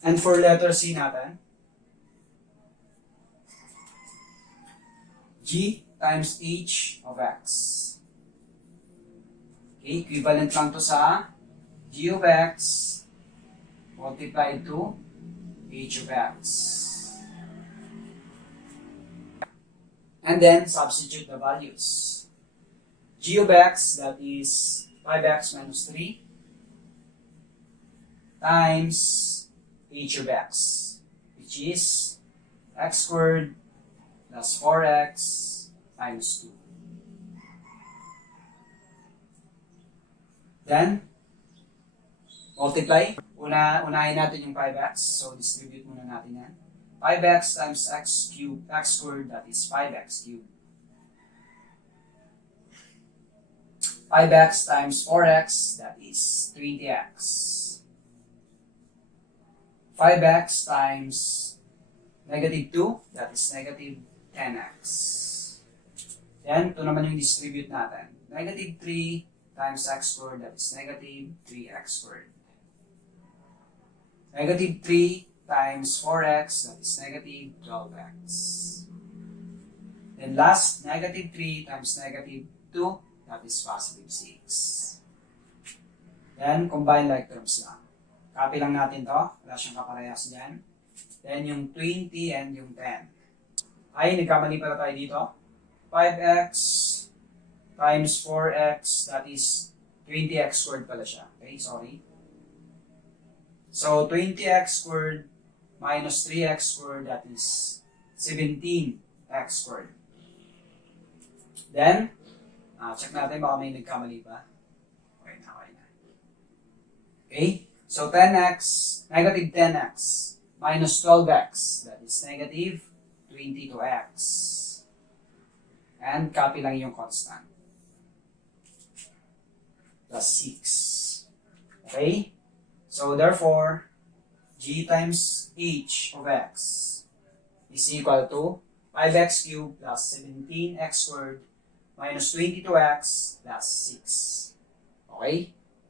And for letter C natin, G times H of X. Okay, equivalent lang to sa G of X multiplied to H of X. And then, substitute the values. G of X, that is 5X minus 3, times H of X, which is X squared plus 4X minus 2. Then, multiply. Unahin natin yung 5X, so distribute muna natin yan. 5X times X cubed, X squared, that is 5X cubed. 5X times 4X, that is 20X. 5X times negative 2, that is negative 10X. Then, ito naman yung distribute natin. Negative 3 times X squared, that is negative 3X squared. Negative 3 times 4X, that is negative 12X. Then last, negative 3 times negative 2, that is positive 6. Then, combine like terms lang. Copy lang natin to. Wala siyang kaparehas dyan. Then, yung 20 and yung 10. Ay, nagkamali pala tayo dito. 5X times 4X, that is 20X squared pala siya. Okay, sorry. So, 20X squared minus 3X squared, that is 17X squared. Then, check natin baka may nagkamali pa. Okay na. Okay, so 10X, negative 10X minus 12X, that is negative 22X. And copy lang yung constant. Plus 6. Okay? So, therefore, G times H of X is equal to 5X cubed plus 17X squared minus 22X plus 6. Okay?